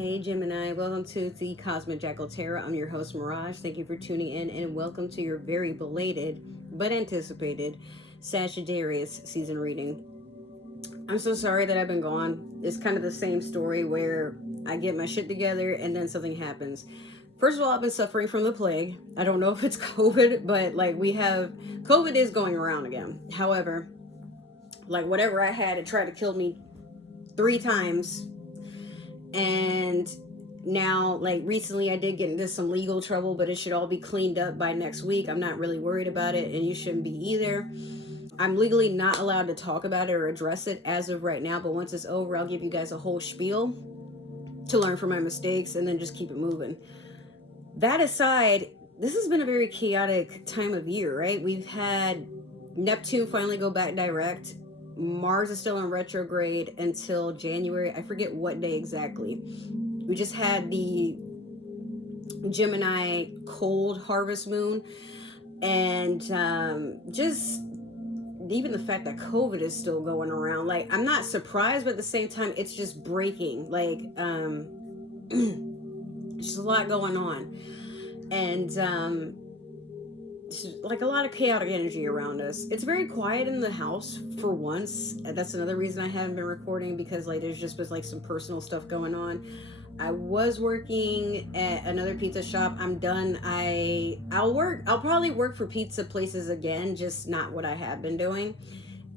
Hey Gemini, welcome to the Cosmic Jackal Tarot. I'm your host Mirage. Thank you for tuning in and welcome to your very belated but anticipated Sagittarius season reading. I'm so sorry that I've been gone. It's kind of the same story where I get my shit together and then something happens. First of all, I've been suffering from the plague. I don't know if it's COVID, but COVID is going around again. However, whatever I had, it tried to kill me 3 times. And now, recently I did get into some legal trouble, but it should all be cleaned up by next week. I'm not really worried about it, and you shouldn't be either. I'm legally not allowed to talk about it or address it as of right now, but once it's over, I'll give you guys a whole spiel to learn from my mistakes and then just keep it moving. That aside, this has been a very chaotic time of year, right? We've had Neptune finally go back direct. Mars is still in retrograde until January. I forget what day exactly. We just had the Gemini cold harvest moon, and just even the fact that COVID is still going around. I'm not surprised, but at the same time, it's just breaking. There's a lot going on, and a lot of chaotic energy around us. It's very quiet in the house for once. That's another reason I haven't been recording, because there's just been some personal stuff going on. I was working at another pizza shop. I'm done. I'll probably work for pizza places again, just not what I have been doing.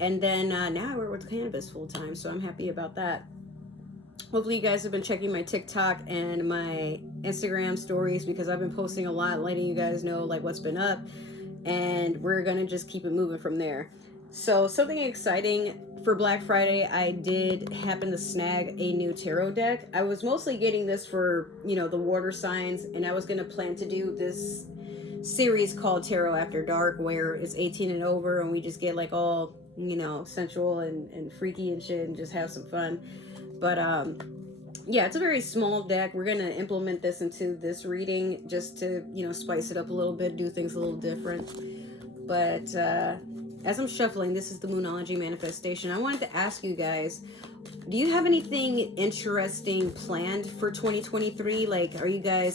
And then now I work with cannabis full time, so I'm happy about that. Hopefully you guys have been checking my TikTok and my Instagram stories, because I've been posting a lot, letting you guys know what's been up, and we're gonna just keep it moving from there. So something exciting for Black Friday, I did happen to snag a new tarot deck. I was mostly getting this for, the water signs, and I was gonna plan to do this series called Tarot After Dark, where it's 18 and over, and we just get all, sensual and freaky and shit, and just have some fun. But yeah, it's a very small deck. We're gonna implement this into this reading just to spice it up a little bit, do things a little different. But as I'm shuffling, this is the Moonology manifestation. I wanted to ask you guys, do you have anything interesting planned for 2023?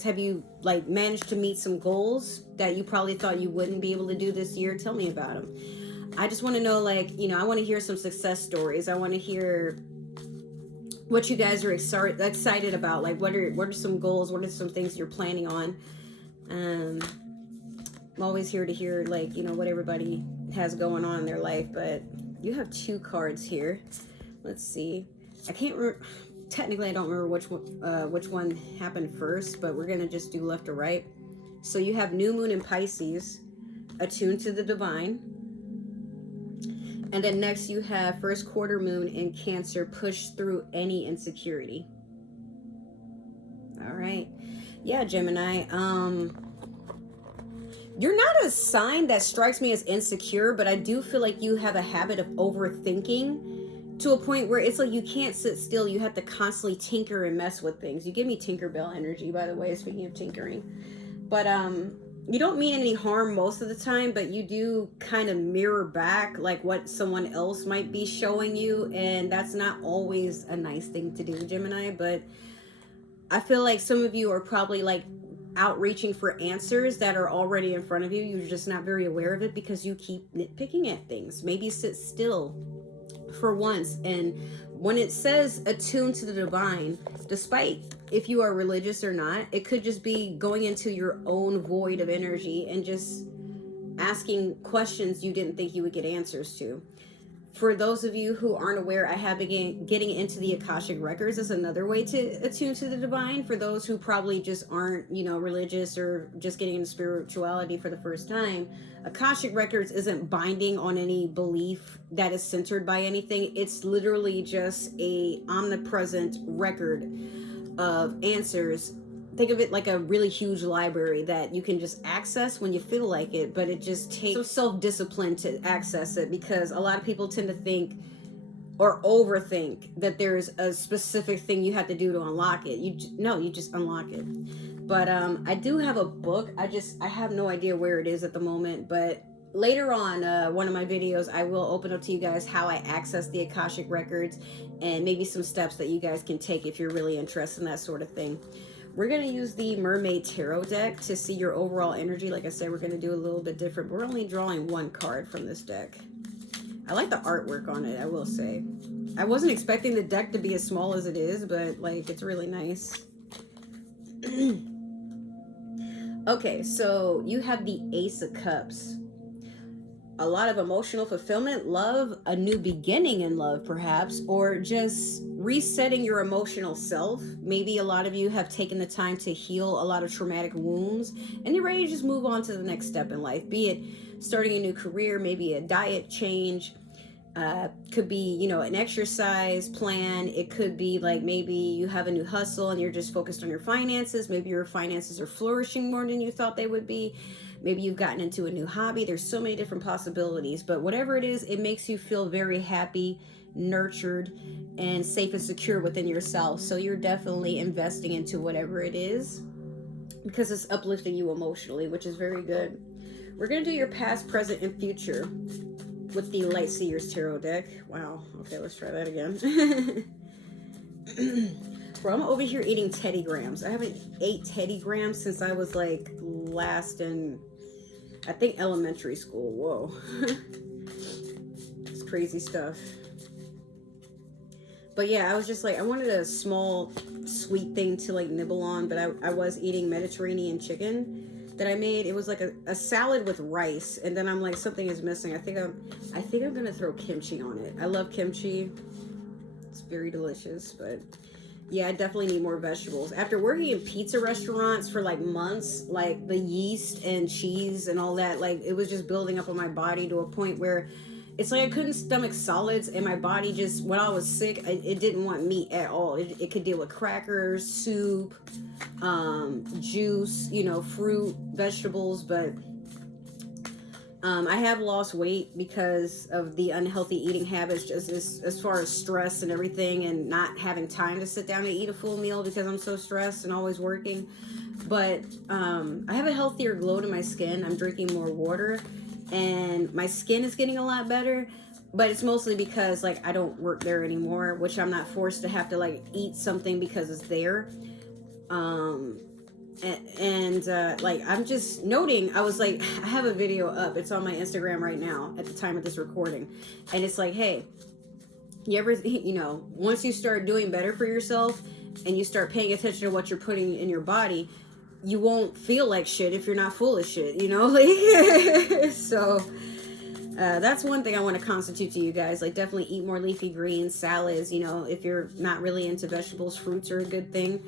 Have you managed to meet some goals that you probably thought you wouldn't be able to do this year? Tell me about them. I just want to know, I want to hear some success stories. I want to hear what you guys are excited about. What are some goals? What are some things you're planning on? I'm always here to hear what everybody has going on in their life. But you have 2 cards here. Let's see. I can't technically I don't remember which one happened first, but we're gonna just do left to right. So you have New Moon in Pisces, attuned to the divine. And then next you have first quarter moon in Cancer, push through any insecurity. All right. Yeah, Gemini. You're not a sign that strikes me as insecure, but I do feel like you have a habit of overthinking to a point where it's you can't sit still. You have to constantly tinker and mess with things. You give me Tinkerbell energy, by the way, speaking of tinkering. But you don't mean any harm most of the time, but you do kind of mirror back what someone else might be showing you, and that's not always a nice thing to do, Gemini. But I feel like some of you are probably outreaching for answers that are already in front of you. You're just not very aware of it because you keep nitpicking at things. Maybe sit still for once. And when it says attuned to the divine, despite if you are religious or not, it could just be going into your own void of energy and just asking questions you didn't think you would get answers to. For those of you who aren't aware, I have been getting into the Akashic Records as another way to attune to the divine. For those who probably just aren't, religious or just getting into spirituality for the first time, Akashic Records isn't binding on any belief that is centered by anything. It's literally just a omnipresent record of answers. Think of it like a really huge library that you can just access when you feel like it, but it just takes some self-discipline to access it, because a lot of people tend to think or overthink that there's a specific thing you have to do to unlock it. You just unlock it. But I do have a book. I have no idea where it is at the moment, but later on, one of my videos, I will open up to you guys how I access the Akashic Records and maybe some steps that you guys can take if you're really interested in that sort of thing. We're going to use the Mermaid Tarot deck to see your overall energy. Like I said, we're going to do a little bit different. We're only drawing one card from this deck. I like the artwork on it, I will say. I wasn't expecting the deck to be as small as it is, but like it's really nice. Okay, so you have the Ace of Cups. A lot of emotional fulfillment, love, a new beginning in love perhaps, or just resetting your emotional self. Maybe a lot of you have taken the time to heal a lot of traumatic wounds and you're ready to just move on to the next step in life, be it starting a new career, maybe a diet change, could be, you know, an exercise plan. It could be like maybe you have a new hustle and you're just focused on your finances. Maybe your finances are flourishing more than you thought they would be. Maybe you've gotten into a new hobby. There's so many different possibilities, but whatever it is, it makes you feel very happy, nurtured, and safe and secure within yourself. So you're definitely investing into whatever it is because it's uplifting you emotionally, which is very good. We're going to do your past, present, and future with the Light Seers Tarot deck. Wow. Okay, let's try that again. Bro, I'm over here eating Teddy Grahams. I haven't ate Teddy Grahams since I was like last in, I think, elementary school. Whoa. It's crazy stuff. But yeah, I was just like, I wanted a small sweet thing to like nibble on, but I was eating Mediterranean chicken that I made. It was like a salad with rice, and then I'm like, something is missing. I think I'm gonna throw kimchi on it. I love kimchi. It's very delicious, but yeah, I definitely need more vegetables. After working in pizza restaurants for like months, like the yeast and cheese and all that, like it was just building up on my body to a point where it's like I couldn't stomach solids, and my body just, when I was sick, it didn't want meat at all. It could deal with crackers, soup, juice, you know, fruit, vegetables, but I have lost weight because of the unhealthy eating habits, just as far as stress and everything, and not having time to sit down and eat a full meal because I'm so stressed and always working. But I have a healthier glow to my skin. I'm drinking more water, and my skin is getting a lot better. But it's mostly because like I don't work there anymore, which I'm not forced to have to like eat something because it's there. Like I'm just noting, I was like, I have a video up, it's on my Instagram right now at the time of this recording, and it's like, hey, you ever, you know, once you start doing better for yourself and you start paying attention to what you're putting in your body, you won't feel like shit if you're not full of shit, you know, like so that's one thing I want to constitute to you guys. Like, definitely eat more leafy greens, salads, you know, if you're not really into vegetables, fruits are a good thing.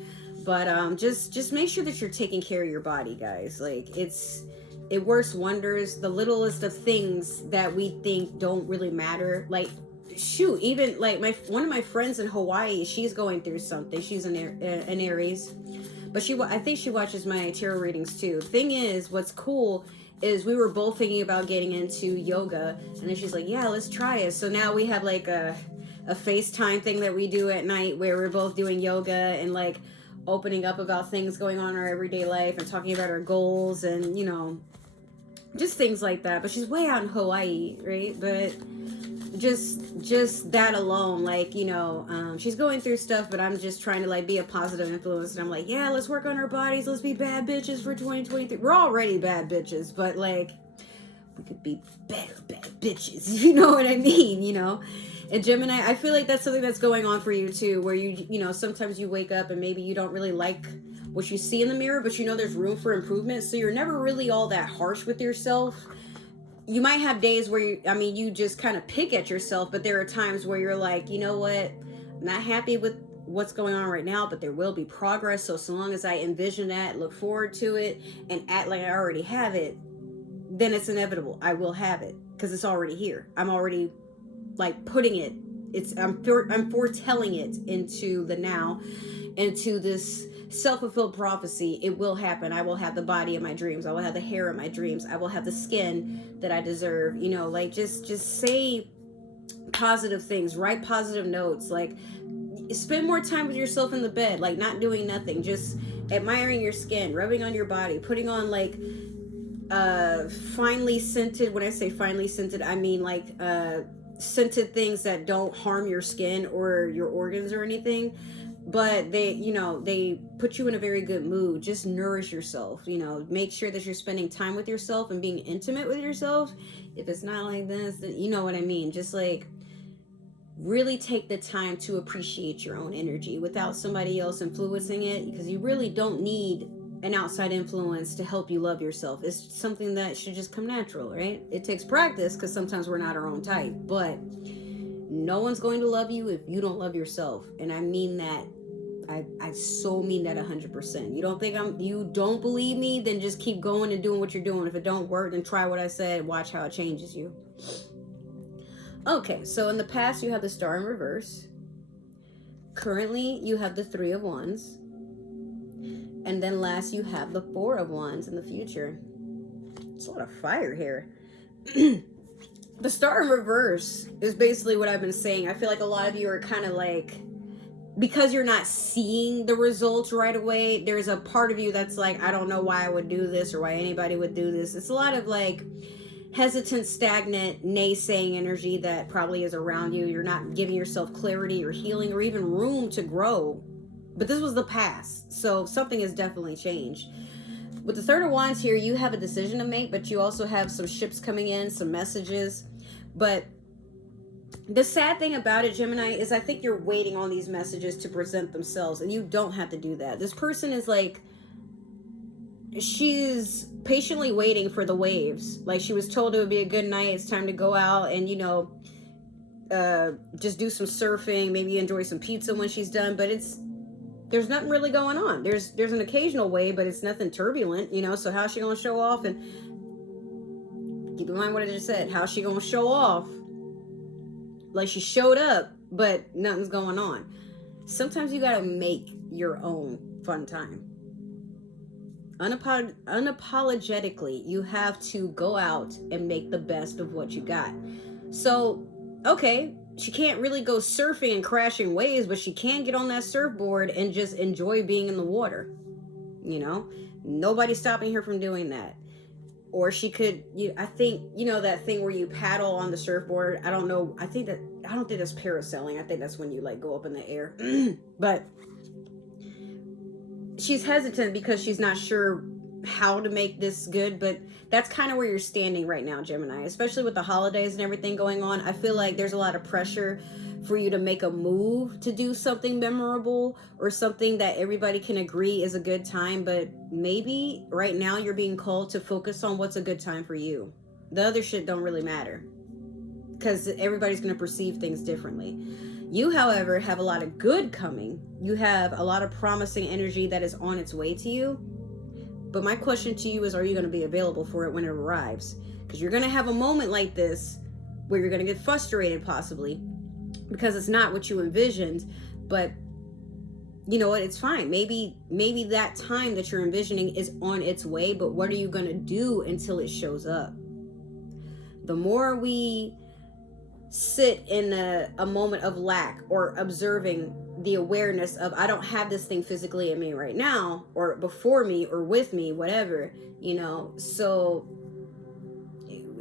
But just make sure that you're taking care of your body, guys. Like, it works wonders. The littlest of things that we think don't really matter. Like, shoot, even like one of my friends in Hawaii, she's going through something. She's an Aries, but I think she watches my tarot readings too. Thing is, what's cool is we were both thinking about getting into yoga, and then she's like, yeah, let's try it. So now we have like a FaceTime thing that we do at night where we're both doing yoga and like opening up about things going on in our everyday life and talking about our goals and, you know, just things like that. But she's way out in Hawaii, right? But just that alone, like, you know, she's going through stuff, but I'm just trying to like be a positive influence, and I'm like, yeah, let's work on our bodies, let's be bad bitches for 2023. We're already bad bitches, but like we could be better bad bitches, you know what I mean, you know. And Gemini, I feel like that's something that's going on for you too, where you know, sometimes you wake up and maybe you don't really like what you see in the mirror, but you know there's room for improvement, so you're never really all that harsh with yourself. You might have days where you just kind of pick at yourself, but there are times where you're like, you know what, I'm not happy with what's going on right now, but there will be progress. So long as I envision that, look forward to it, and act like I already have it, then it's inevitable. I will have it because it's already here. I'm already like putting it. I'm foretelling it into the now, into this self-fulfilled prophecy. It will happen. I will have the body of my dreams. I will have the hair of my dreams. I will have the skin that I deserve. You know, like just say positive things, write positive notes, like spend more time with yourself in the bed, like not doing nothing, just admiring your skin, rubbing on your body, putting on like finely scented. When I say finely scented, I mean like scented things that don't harm your skin or your organs or anything, but they, you know, they put you in a very good mood. Just nourish yourself, you know, make sure that you're spending time with yourself and being intimate with yourself. If it's not like this, then you know what I mean. Just like really take the time to appreciate your own energy without somebody else influencing it, because you really don't need an outside influence to help you love yourself. It's something that should just come natural, right? It takes practice because sometimes we're not our own type, but no one's going to love you if you don't love yourself. And I mean that. I so mean that 100%. You don't believe me, then just keep going and doing what you're doing. If it don't work, then try what I said. Watch how it changes you. Okay, so in the past you have the Star in reverse. Currently you have the Three of Wands. And then last you have the Four of Wands in the future. It's a lot of fire here. The Star in reverse is basically what I've been saying. I feel like a lot of you are kind of like, because you're not seeing the results right away, there's a part of you that's like, I don't know why I would do this or why anybody would do this. It's a lot of like hesitant, stagnant, naysaying energy that probably is around you. You're not giving yourself clarity or healing or even room to grow. But this was the past, so something has definitely changed. With the Third of Wands here, you have a decision to make, but you also have some ships coming in, some messages. But the sad thing about it, Gemini, is I think you're waiting on these messages to present themselves, and you don't have to do that. This person is like, she's patiently waiting for the waves. Like, she was told it would be a good night, it's time to go out and, you know, just do some surfing, maybe enjoy some pizza when she's done, but there's nothing really going on. There's an occasional wave, but it's nothing turbulent, you know. So how's she gonna show off? And keep in mind what I just said. How's she gonna show off? Like, she showed up, but nothing's going on. Sometimes you gotta make your own fun time. Unapologetically, you have to go out and make the best of what you got. So, okay, she can't really go surfing and crashing waves, but she can get on that surfboard and just enjoy being in the water. You know, nobody's stopping her from doing that. Or she could, I think, you know, that thing where you paddle on the surfboard. I don't know. I don't think that's parasailing. I think that's when you like go up in the air. But she's hesitant because she's not sure how to make this good, but that's kind of where you're standing right now, Gemini, especially with the holidays and everything going on. I feel like there's a lot of pressure for you to make a move to do something memorable or something that everybody can agree is a good time, but maybe right now you're being called to focus on what's a good time for you. The other shit don't really matter because everybody's going to perceive things differently. You, however, have a lot of good coming. You have a lot of promising energy that is on its way to you. But my question to you is, are you going to be available for it when it arrives? Because you're going to have a moment like this where you're going to get frustrated possibly because it's not what you envisioned. But you know what? It's fine. Maybe that time that you're envisioning is on its way. But what are you going to do until it shows up? The more we sit in a moment of lack or observing the awareness of, I don't have this thing physically in me right now, or before me, or with me, whatever, you know. So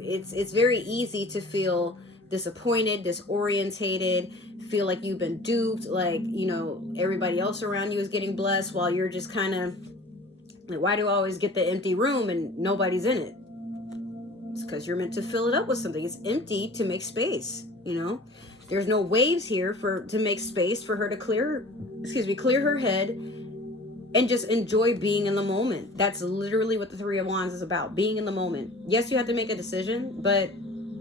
it's very easy to feel disappointed, disorientated, feel like you've been duped, like, you know, everybody else around you is getting blessed while you're just kind of like, why do I always get the empty room and nobody's in it? It's because you're meant to fill it up with something. It's empty to make space, you know. There's no waves here to make space for her to clear her head and just enjoy being in the moment. That's literally what the Three of Wands is about, being in the moment. Yes, you have to make a decision, but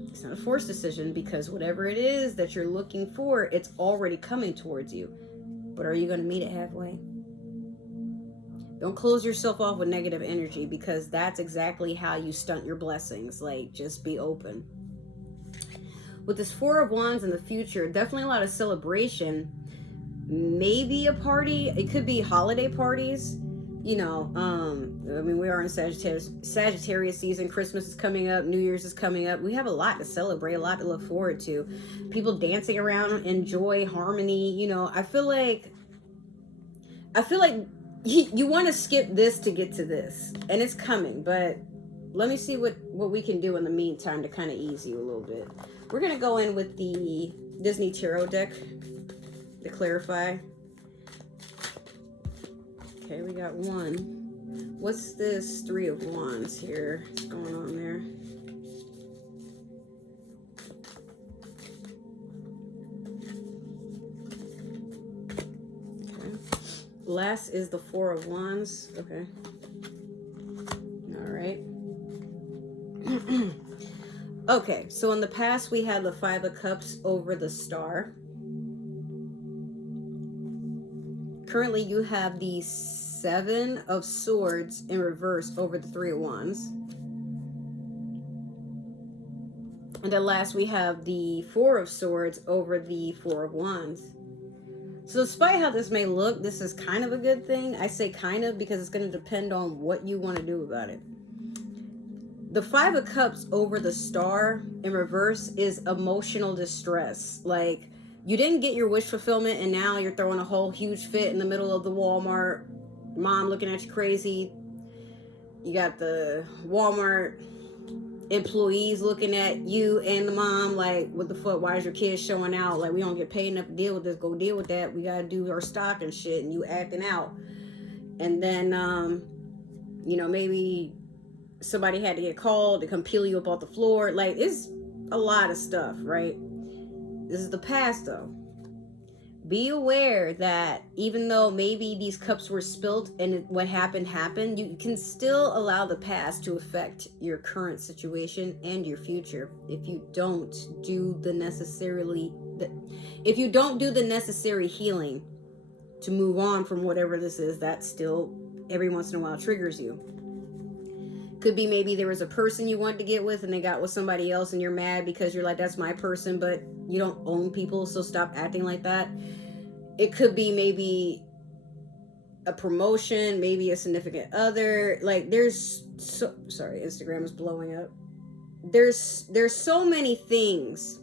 it's not a forced decision, because whatever it is that you're looking for, it's already coming towards you. But are you going to meet it halfway? Don't close yourself off with negative energy, because that's exactly how you stunt your blessings. Like, just be open. With this Four of Wands in the future, definitely a lot of celebration. Maybe a party. It could be holiday parties. You know, I mean, we are in Sagittarius season. Christmas is coming up. New Year's is coming up. We have a lot to celebrate, a lot to look forward to. People dancing around, enjoy harmony. You know, I feel like you want to skip this to get to this, and it's coming, but let me see what we can do in the meantime to kind of ease you a little bit. We're going to go in with the Disney Tarot deck to clarify. Okay, we got one. What's this Three of Wands here? What's going on there? Last is the Four of Wands. Okay. All right. Okay, so in the past we had the Five of Cups over the Star. Currently you have the Seven of Swords in reverse over the Three of Wands. And then last we have the Four of Swords over the Four of Wands. So despite how this may look, this is kind of a good thing. I say kind of because it's going to depend on what you want to do about it. The Five of Cups over the Star in reverse is emotional distress. Like, you didn't get your wish fulfillment and now you're throwing a whole huge fit in the middle of the Walmart. Mom looking at you crazy. You got the Walmart employees looking at you and the mom like, what the fuck, why is your kid showing out? Like, we don't get paid enough to deal with this. Go deal with that. We gotta do our stock and shit, and you acting out. And then maybe somebody had to get called to come peel you up off the floor. Like, it's a lot of stuff, right? This is the past though. Be aware that even though maybe these cups were spilled and what happened, you can still allow the past to affect your current situation and your future if you don't do the necessary healing to move on from whatever this is that still every once in a while triggers you. Could be maybe there was a person you wanted to get with and they got with somebody else and you're mad because you're like, that's my person, but you don't own people, so stop acting like that. It could be maybe a promotion, maybe a significant other. Like, sorry, Instagram is blowing up. There's so many things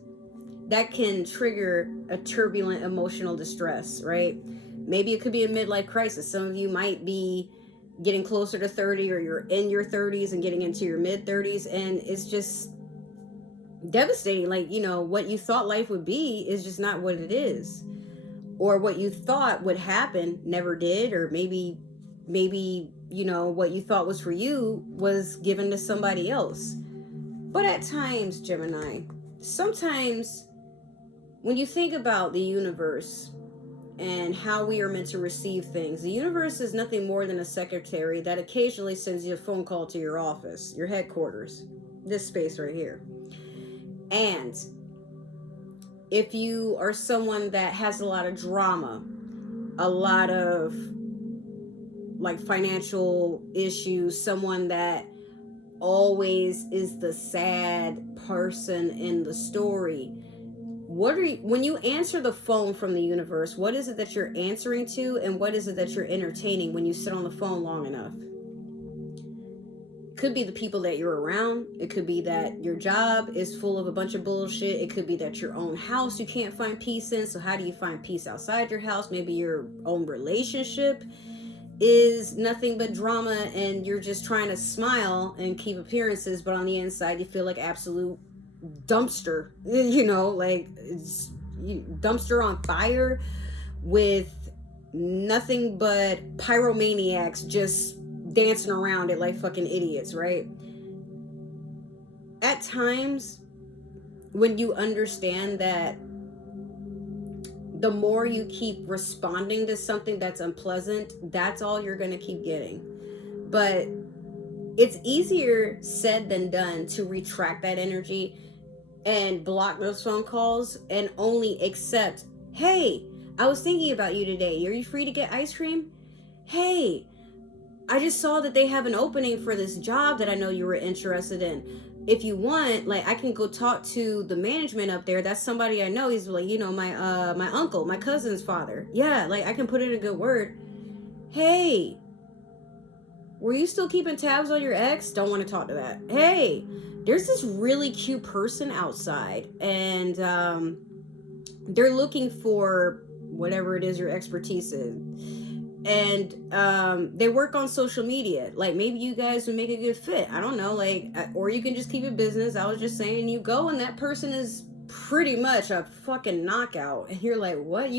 that can trigger a turbulent emotional distress, right? Maybe it could be a midlife crisis. Some of you might be getting closer to 30, or you're in your 30s and getting into your mid 30s, and it's just devastating. Like, what you thought life would be is just not what it is. Or what you thought would happen never did, or maybe what you thought was for you was given to somebody else. But at times, Gemini, sometimes when you think about the universe and how we are meant to receive things, the universe is nothing more than a secretary that occasionally sends you a phone call to your office, your headquarters, this space right here. And if you are someone that has a lot of drama, a lot of like financial issues, someone that always is the sad person in the story, when you answer the phone from the universe, what is it that you're answering to, and what is it that you're entertaining when you sit on the phone long enough? Could be the people that you're around. It could be that your job is full of a bunch of bullshit. It could be that your own house you can't find peace in. So how do you find peace outside your house? Maybe your own relationship is nothing but drama and you're just trying to smile and keep appearances, but on the inside you feel like absolute dumpster, like it's dumpster on fire with nothing but pyromaniacs just dancing around it like fucking idiots, right? At times, when you understand that the more you keep responding to something that's unpleasant, that's all you're going to keep getting. But it's easier said than done to retract that energy and block those phone calls and only accept, hey, I was thinking about you today. Are you free to get ice cream? Hey, I just saw that they have an opening for this job that I know you were interested in. If you want, like, I can go talk to the management up there. That's somebody I know. He's like, my uncle, my cousin's father. Yeah, like, I can put in a good word. Hey, were you still keeping tabs on your ex? Don't want to talk to that. Hey, there's this really cute person outside, and they're looking for whatever it is your expertise is. and they work on social media. Like, maybe you guys would make a good fit. I don't know, like, or you can just keep it business. I was just saying, you go and that person is pretty much a fucking knockout, and you're like, what?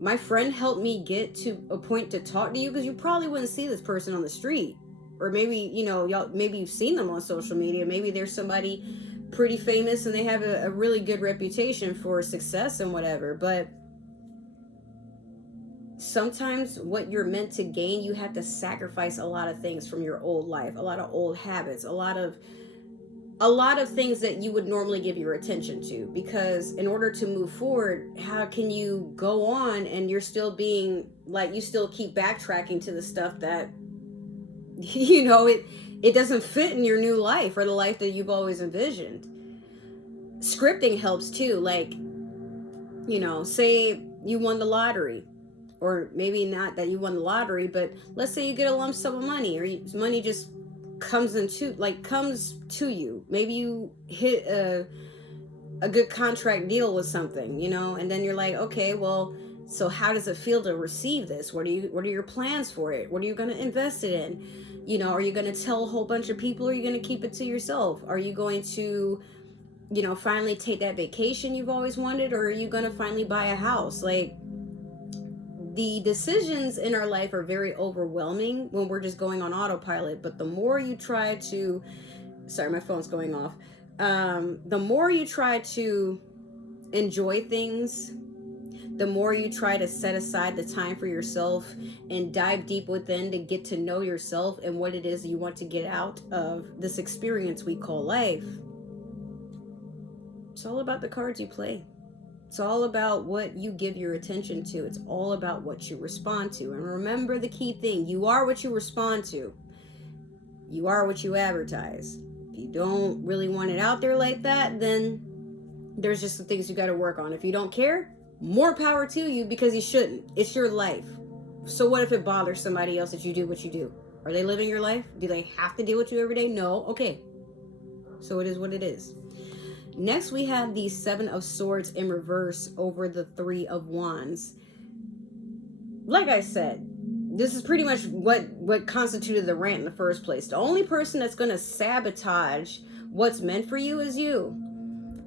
My friend helped me get to a point to talk to you, because you probably wouldn't see this person on the street. Or maybe, maybe you've seen them on social media. Maybe there's somebody pretty famous and they have a really good reputation for success and whatever. But sometimes what you're meant to gain, you have to sacrifice a lot of things from your old life, a lot of old habits, a lot of things that you would normally give your attention to, because in order to move forward, how can you go on and you're still being like, you still keep backtracking to the stuff that it doesn't fit in your new life or the life that you've always envisioned. Scripting helps too. Like, say you won the lottery, or maybe not that you won the lottery, but let's say you get a lump sum of money, or money just comes to you. Maybe you hit a good contract deal with something, and then you're like, okay, well, so how does it feel to receive this? What are your plans for it? What are you going to invest it in? Are you going to tell a whole bunch of people, or are you going to keep it to yourself? Are you going to, finally take that vacation you've always wanted, or are you going to finally buy a house? Like, the decisions in our life are very overwhelming when we're just going on autopilot. But the more you try to, sorry, my phone's going off. The more you try to enjoy things, the more you try to set aside the time for yourself and dive deep within to get to know yourself and what it is you want to get out of this experience we call life. It's all about the cards you play. It's all about what you give your attention to. It's all about what you respond to. And remember the key thing: you are what you respond to. You are what you advertise. If you don't really want it out there like that, then there's just some things you got to work on. If you don't care, more power to you, because you shouldn't. It's your life. So what if it bothers somebody else that you do what you do? Are they living your life? Do they have to deal with you every day? No. Okay. So it is what it is. Next, we have the Seven of Swords in reverse over the Three of Wands. Like I said, this is pretty much what constituted the rant in the first place. The only person that's going to sabotage what's meant for you is you.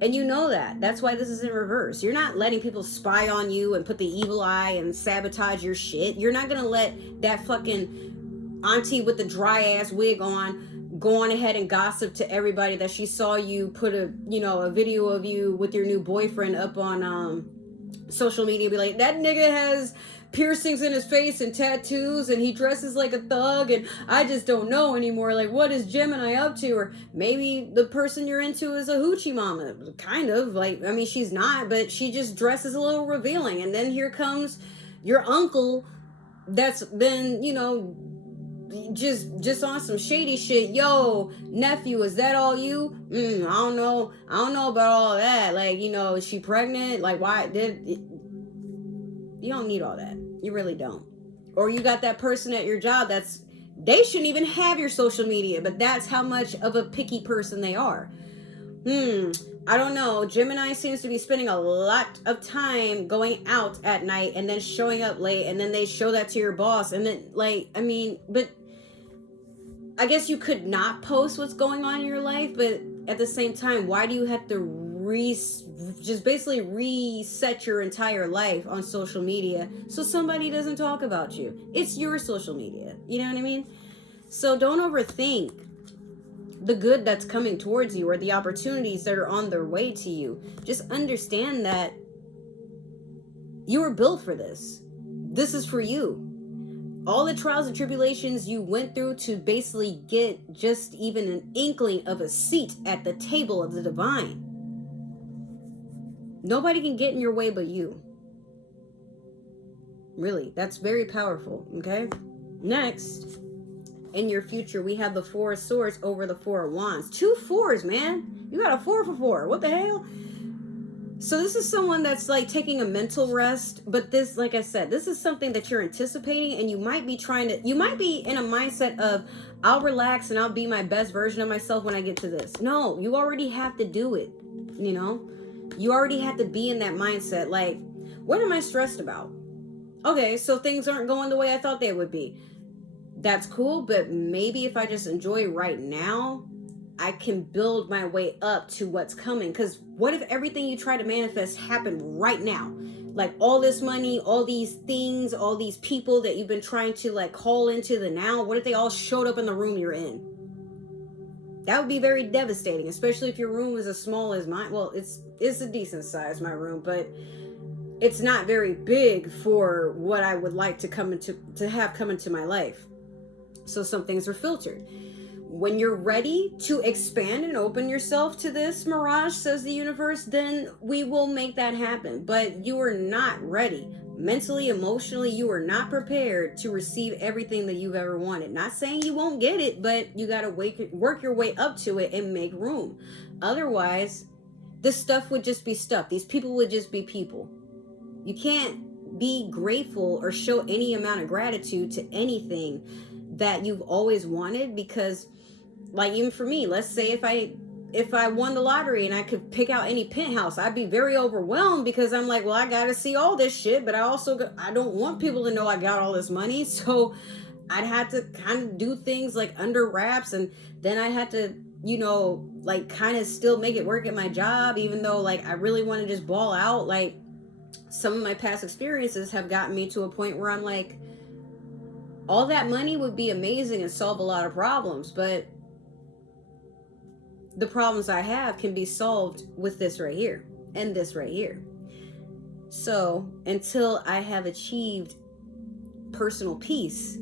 And you know that. That's why this is in reverse. You're not letting people spy on you and put the evil eye and sabotage your shit. You're not going to let that fucking auntie with the dry ass wig on go on ahead and gossip to everybody that she saw you put a video of you with your new boyfriend up on social media. Be like, that nigga has piercings in his face and tattoos and he dresses like a thug and I just don't know anymore. Like, what is Gemini up to? Or maybe the person you're into is a hoochie mama. Kind of. Like, I mean, she's not, but she just dresses a little revealing. And then here comes your uncle that's been, just on some shady shit. Yo, nephew, is that all you? I don't know about all that. Like, is she pregnant? Like, why you don't need all that. You really don't. Or you got that person at your job they shouldn't even have your social media, but that's how much of a picky person they are. I don't know. Gemini seems to be spending a lot of time going out at night and then showing up late, and then they show that to your boss, and then but I guess you could not post what's going on in your life, but at the same time, why do you have to just basically reset your entire life on social media so somebody doesn't talk about you? It's your social media. You know what I mean? So don't overthink the good that's coming towards you or the opportunities that are on their way to you. Just understand that you were built for this. This is for you. All the trials and tribulations you went through to basically get just even an inkling of a seat at the table of the divine. Nobody can get in your way but you. Really, that's very powerful, okay? Next, in your future, we have the Four of Swords over the Four of Wands. 2 4s, man. You got a 4 for 4. What the hell? So this is someone that's like taking a mental rest, but this, like I said, this is something that you're anticipating, and you might be in a mindset of, I'll relax and I'll be my best version of myself when I get to this. No, you already have to do it, You already have to be in that mindset. Like, what am I stressed about? Okay, so things aren't going the way I thought they would be. That's cool, but maybe if I just enjoy right now, I can build my way up to what's coming. Because what if everything you try to manifest happened right now? Like all this money, all these things, all these people that you've been trying to like call into the now, what if they all showed up in the room you're in? That would be very devastating, especially if your room is as small as mine. Well, it's a decent size, my room, but it's not very big for what I would like to come into my life. So some things are filtered. When you're ready to expand and open yourself to this mirage, says the universe, then we will make that happen. But you are not ready. Mentally, emotionally, you are not prepared to receive everything that you've ever wanted. Not saying you won't get it, but you got to work your way up to it and make room. Otherwise, this stuff would just be stuff. These people would just be people. You can't be grateful or show any amount of gratitude to anything that you've always wanted, because like even for me, let's say if I won the lottery and I could pick out any penthouse, I'd be very overwhelmed, because I'm like, well, I got to see all this shit, but I don't want people to know I got all this money. So I'd have to kind of do things like under wraps, and then I had to, like kind of still make it work at my job, even though like I really want to just ball out. Like some of my past experiences have gotten me to a point where I'm like, all that money would be amazing and solve a lot of problems, but the problems I have can be solved with this right here and this right here. So until I have achieved personal peace,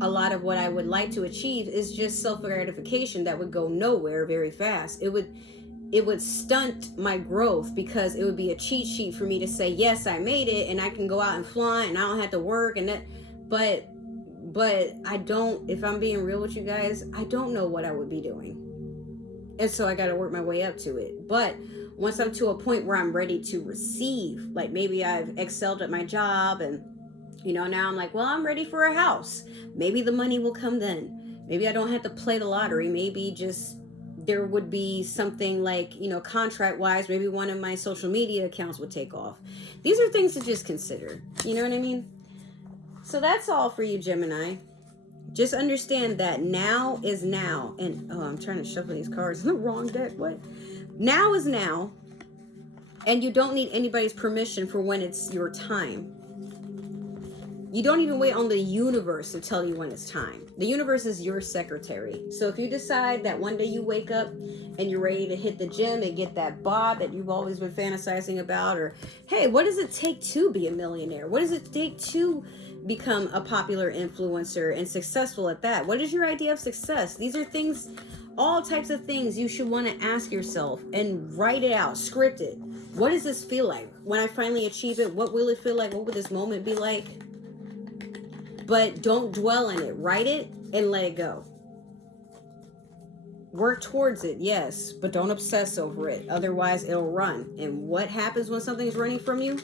a lot of what I would like to achieve is just self-gratification that would go nowhere very fast. It would stunt my growth, because it would be a cheat sheet for me to say, yes, I made it and I can go out and flaunt and I don't have to work and that. But I don't, if I'm being real with you guys, I don't know what I would be doing. And so I got to work my way up to it. But once I'm to a point where I'm ready to receive, like maybe I've excelled at my job and, now I'm like, well, I'm ready for a house. Maybe the money will come then. Maybe I don't have to play the lottery. Maybe just there would be something like, contract wise, maybe one of my social media accounts would take off. These are things to just consider. You know what I mean? So that's all for you, Gemini. Just understand that now is now. And, I'm trying to shuffle these cards in the wrong deck. What? Now is now. And you don't need anybody's permission for when it's your time. You don't even wait on the universe to tell you when it's time. The universe is your secretary. So if you decide that one day you wake up and you're ready to hit the gym and get that bod that you've always been fantasizing about, or, hey, what does it take to be a millionaire? What does it take to become a popular influencer and successful at that? What is your idea of success? These are things, all types of things you should want to ask yourself and write it out, script it. What does this feel like? When I finally achieve it, what will it feel like? What would this moment be like? But don't dwell in it. Write it and let it go. Work towards it, yes, but don't obsess over it. Otherwise, it'll run. And what happens when something's running from you?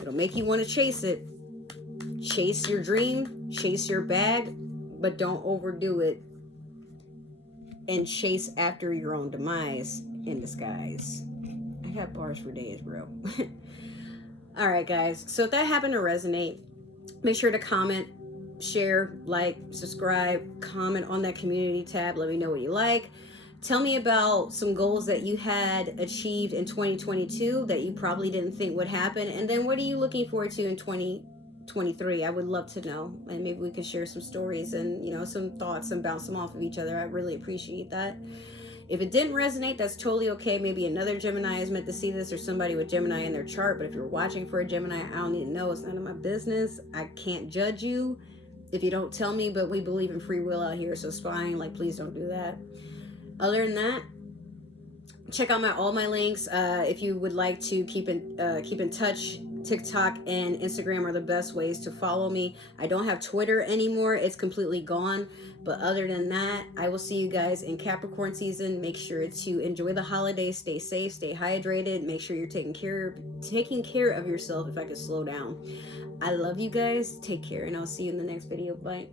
It'll make you want to chase it. Chase your dream, chase your bag, but don't overdo it. And chase after your own demise in disguise. I got bars for days, bro. All right, guys. So if that happened to resonate, make sure to comment, share, like, subscribe, comment on that community tab. Let me know what you like. Tell me about some goals that you had achieved in 2022 that you probably didn't think would happen. And then what are you looking forward to in 2023? I would love to know. And maybe we could share some stories and, some thoughts and bounce them off of each other. I really appreciate that. If it didn't resonate, that's totally okay. Maybe another Gemini is meant to see this, or somebody with Gemini in their chart. But if you're watching for a Gemini, I don't need to know. It's none of my business. I can't judge you if you don't tell me, but we believe in free will out here. So spying, please don't do that. Other than that, check out all my links. If you would like to keep in touch, TikTok and Instagram are the best ways to follow me. I don't have Twitter anymore. It's completely gone. But other than that, I will see you guys in Capricorn season. Make sure to enjoy the holidays. Stay safe. Stay hydrated. Make sure you're taking care of yourself. If I could slow down. I love you guys. Take care, and I'll see you in the next video. Bye.